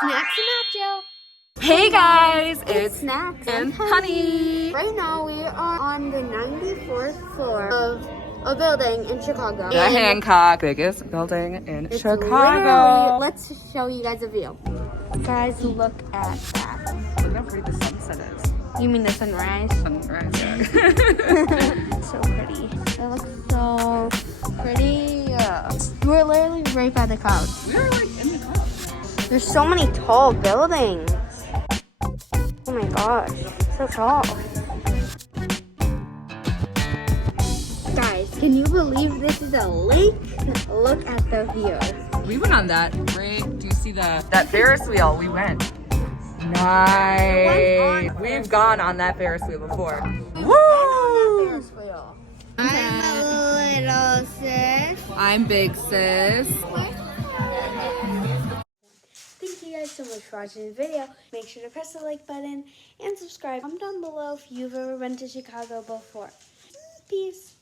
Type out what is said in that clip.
Snacks and Nacho. Hey guys, it's Snacks and Honey. Right now we are on the 94th floor of a building in Chicago. The Hancock, biggest building in It's Chicago. Let's show you guys a view. Guys, look at that. Look how pretty the sunset is. You mean the sunrise? Sunrise, yeah. So pretty. It looks so pretty. We're literally right by the clouds. We were like in the clouds. There's so many tall buildings. Oh my gosh, so tall. Guys, can you believe this is a lake? Look at the view. We went on that, right? Do you see that Ferris wheel? We went. Nice. We've gone on that Ferris wheel before. Woo! I'm a little sis. I'm big sis. Thank you guys so much for watching the video. Make sure to press the like button and subscribe. Comment down below if you've ever been to Chicago before. Peace.